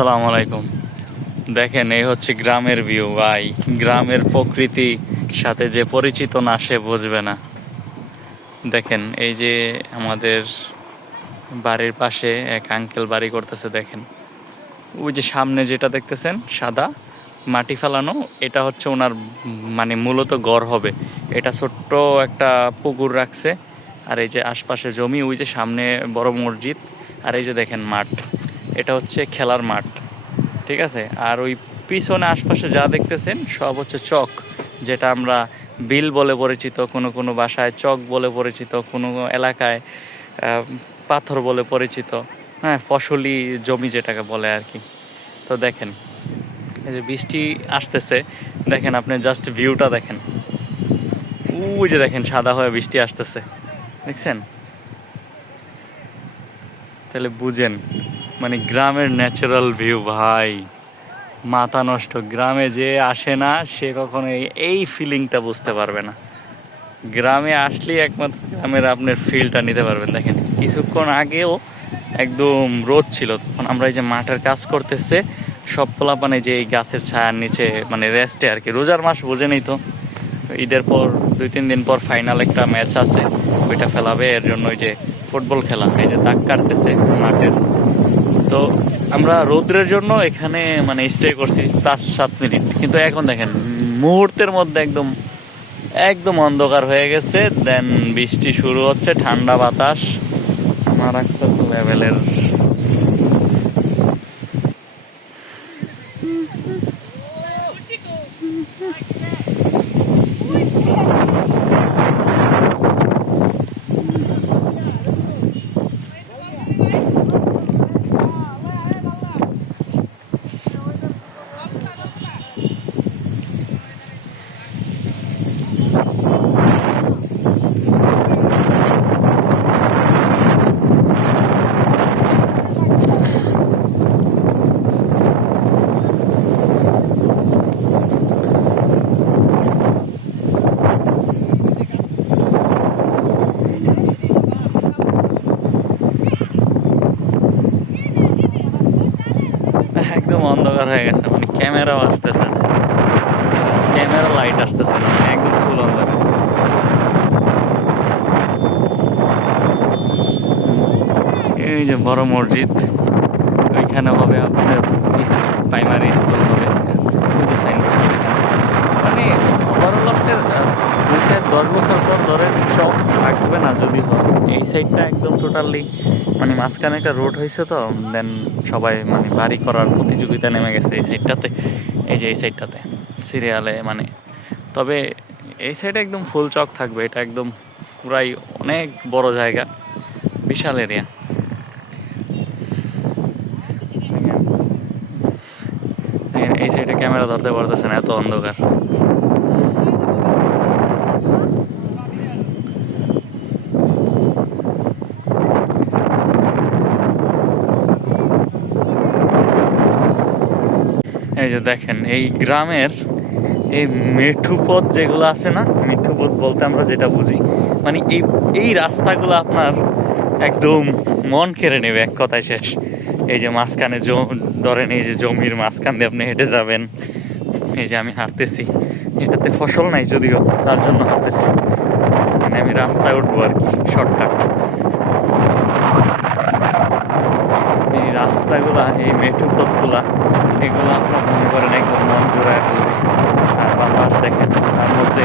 আসসালামু আলাইকুম। দেখেন, এই হচ্ছে গ্রামের ভিউ ভাই। গ্রামের প্রকৃতি সাথে যে পরিচিত না সে বুঝবে না। দেখেন, এই যে আমাদের বাড়ির পাশে এক আঙ্কেল বাড়ি করতেছে। দেখেন, ওই যে সামনে যেটা দেখতেছেন সাদা মাটি ফেলানো, এটা হচ্ছে ওনার মানে মূলত ঘর হবে। এটা ছোট্ট একটা পুকুর রাখছে। আর এই যে আশপাশে জমি, ওই যে সামনে বড় মসজিদ, আর এই যে দেখেন মাঠ, এটা হচ্ছে খেলার মাঠ। ঠিক আছে। আর ওই পিছনে আশপাশে যা দেখতেছেন সব হচ্ছে চক, যেটা আমরা বিল বলে পরিচিত, কোনো কোনো বাসায় চক বলে পরিচিত, কোনো এলাকায় পাথর বলে পরিচিত। হ্যাঁ, ফসলি জমি যেটাকে বলে আর কি। তো দেখেন, এই যে বৃষ্টি আসতেছে, দেখেন আপনি জাস্ট ভিউটা দেখেন। ওই যে দেখেন সাদা হয়ে বৃষ্টি আসতেছে, দেখছেন? তাহলে বুঝেন মানে গ্রামের ন্যাচারাল ভিউ ভাই, মাথা নষ্ট। গ্রামে যে আসে না সে কখনো এই ফিলিংটা বুঝতে পারবে না। গ্রামে আসলেই একমাত্র গ্রামের আপনার ফিলটা নিতে পারবেন। দেখেন, কিছুক্ষণ আগেও একদম রোদ ছিল, তখন আমরা এই যে মাঠের কাজ করতেছে সব পোলাপানে যে এই গাছের ছায়ার নিচে মানে রেস্টে আর কি। রোজার মাস বোঝেনই তো, ঈদের পর 2-3 দিন পর ফাইনাল একটা ম্যাচ আছে, ওইটা ফেলাবে। এর জন্য ওই যে ফুটবল খেলা, এই যে দাগ কাটতেছে মাঠের। তো আমরা রৌদ্রের জন্য এখানে মানে স্টে করছি 5-7 মিনিট, কিন্তু এখন দেখেন মুহূর্তের মধ্যে একদম একদম অন্ধকার হয়ে গেছে। দেন বৃষ্টি শুরু হচ্ছে, ঠান্ডা বাতাস, মারাত্মক লেভেলের। একদম অন্ধকার হয়ে গেছে, মানে ক্যামেরাও আসতেছে না, ক্যামেরা লাইট আসতেছে না, মানে একদম ফুল অন্ধকার। এই যে বড় মসজিদ, ওইখানে হবে আপনার প্রাইমারি স্কুল হবে। মানে ওভারঅল আপনার 2-10 বছর পর ধরেন চক থাকবে না যদি হয়। এই সাইডটা একদম টোটালি মানে মাঝখানে একটা রোড হয়েছে, তো দেন সবাই মানে বাড়ি করার প্রতিযোগিতা নেমে গেছে এই সাইডটাতে। এই যে এই সাইডটাতে সিরিয়ালে মানে, তবে এই সাইডে একদম ফুল চক থাকবে। এটা একদম পুরাই অনেক বড় জায়গা, বিশাল এরিয়া। এই সাইডে ক্যামেরা ধরতে পারতেছে না, এত অন্ধকার। এই যে দেখেন, এই গ্রামের এই মেঠু পথ যেগুলো আছে না, মেঠু পথ বলতে আমরা যেটা বুঝি মানে এই এই রাস্তাগুলো আপনার একদম মন কেড়ে নেবে, এক কথায় শেষ। এই যে মাঝখানে ধরেন এই যে জমির মাঝখান দিয়ে আপনি হেঁটে যাবেন। এই যে আমি হাঁটতেছি, এটাতে ফসল নাই যদিও, তার জন্য হাঁটতেছি, মানে আমি রাস্তায় উঠবো আর কি, শর্টকাট। এই রাস্তাগুলা, এই মেঠু পথগুলা, এগুলো আপনার মনে করেন একদম মন জোড়ায় ফেলবে। আর বাতাস দেখেন, তার মধ্যে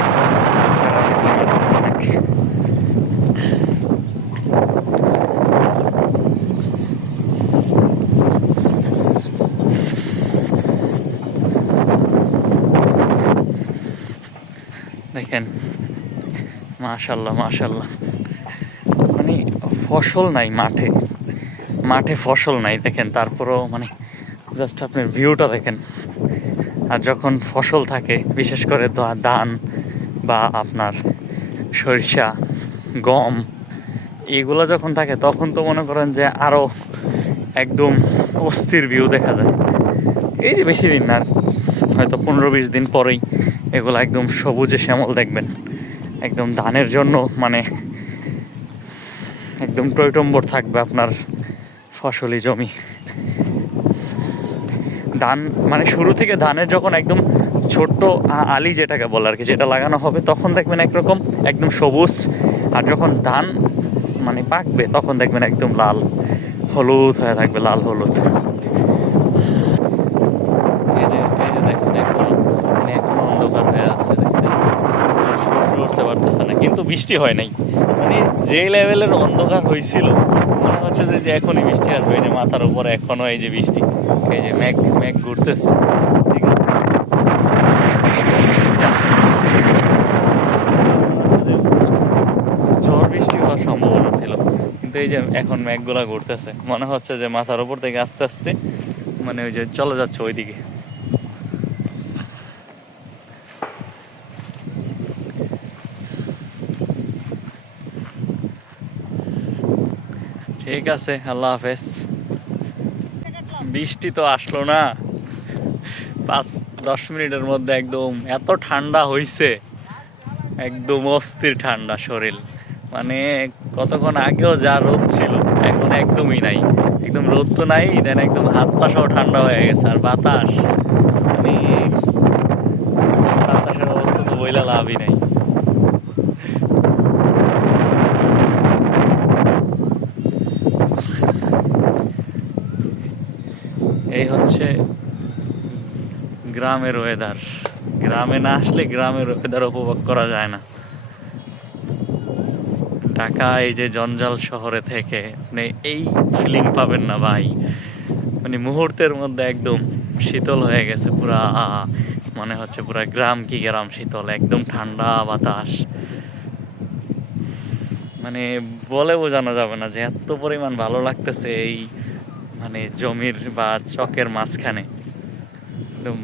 দেখেন, মাশাল্লাহ মাশাল্লাহ। মানে ফসল নাই মাঠে, মাঠে ফসল নাই দেখেন, তারপরেও মানে জাস্ট আপনার ভিউটা দেখেন। আর যখন ফসল থাকে, বিশেষ করে ধান বা আপনার সরিষা, গম, এগুলো যখন থাকে তখন তো মনে করেন যে আরও একদম অস্থির ভিউ দেখা যায়। এই যে বেশি দিন না, হয়তো 15-20 দিন পরেই এগুলো একদম সবুজে শ্যামল দেখবেন। একদম ধানের জন্য মানে একদম টইটম্বর থাকবে আপনার ফসলি জমি। ধান মানে শুরু থেকে ধানের যখন একদম ছোট্ট আলি যেটাকে বলে আর কি, যেটা লাগানো হবে তখন দেখবেন একরকম একদম সবুজ, আর যখন ধান মানে পাকবে তখন দেখবেন একদম লাল হলুদ হয়ে থাকবে, লাল হলুদ। এই যে দেখেন এখনো মানে এখনো অন্ধকার হয়ে আছে, দেখছেন সূর্য উঠতে পারতেছে না, কিন্তু বৃষ্টি হয় নাই। মানে যে লেভেলের অন্ধকার হয়েছিল মনে হচ্ছে যে এখনই বৃষ্টি আসবে। এই যে মাথার উপরে এখনো এই যে বৃষ্টি, এই যে মেঘ মেঘ ঘুরতেছে, ঠিক আছে, বৃষ্টি আসে না। মনে হচ্ছে যে ঝড় বৃষ্টি হওয়ার সম্ভাবনা ছিল, কিন্তু এই যে এখন মেঘগুলা ঘুরতেছে, মনে হচ্ছে যে মাথার উপর থেকে আস্তে আস্তে মানে ওই যে চলে যাচ্ছে ওইদিকে। ঠিক আছে, আল্লাহ হাফেজ। বৃষ্টি তো আসলো না, 5-10 মিনিটের মধ্যে একদম এত ঠান্ডা হইছে, একদম অস্থির ঠান্ডা শরীর। মানে কতক্ষণ আগেও যা রোদ ছিল এখন একদমই নাই, একদম রোদ তো নাই, দেন একদম হাত পা সব ঠান্ডা হয়ে গেছে। আর বাতাস, মানে বাতাসের অবস্থা তো বইলা লাভই নাই। এই হচ্ছে গ্রামের ওয়েদার। গ্রামে না আসলে গ্রামের ওয়েদার উপভোগ করা যায় না। ঢাকা এই যে জঞ্জাল শহরে থেকে আপনি এই ফিলিং পাবেন না ভাই। মানে মুহূর্তের মধ্যে একদম শীতল হয়ে গেছে পুরা, মনে হচ্ছে পুরা গ্রাম কি গ্রাম শীতল, একদম ঠান্ডা বাতাস। মানে বলে বোঝানো যাবে না যে এত পরিমাণ ভালো লাগতেছে এই মানে জমির বা চকের মাঝখানে, একদম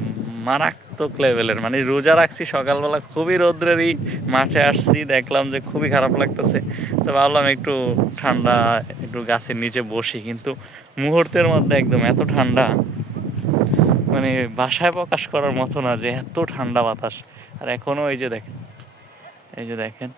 মারাত্মক লেভেলের। মানে রোজা রাখছি সকালবেলা, খুবই রৌদ্রেরই মাঠে আসছি, দেখলাম যে খুবই খারাপ লাগতেছে, তো ভাবলাম একটু ঠান্ডা একটু গাছের নিচে বসি, কিন্তু মুহূর্তের মধ্যে একদম এত ঠান্ডা, মানে ভাষায় প্রকাশ করার মতো না যে এত ঠান্ডা বাতাস। আর এখনো এই যে দেখেন, এই যে দেখেন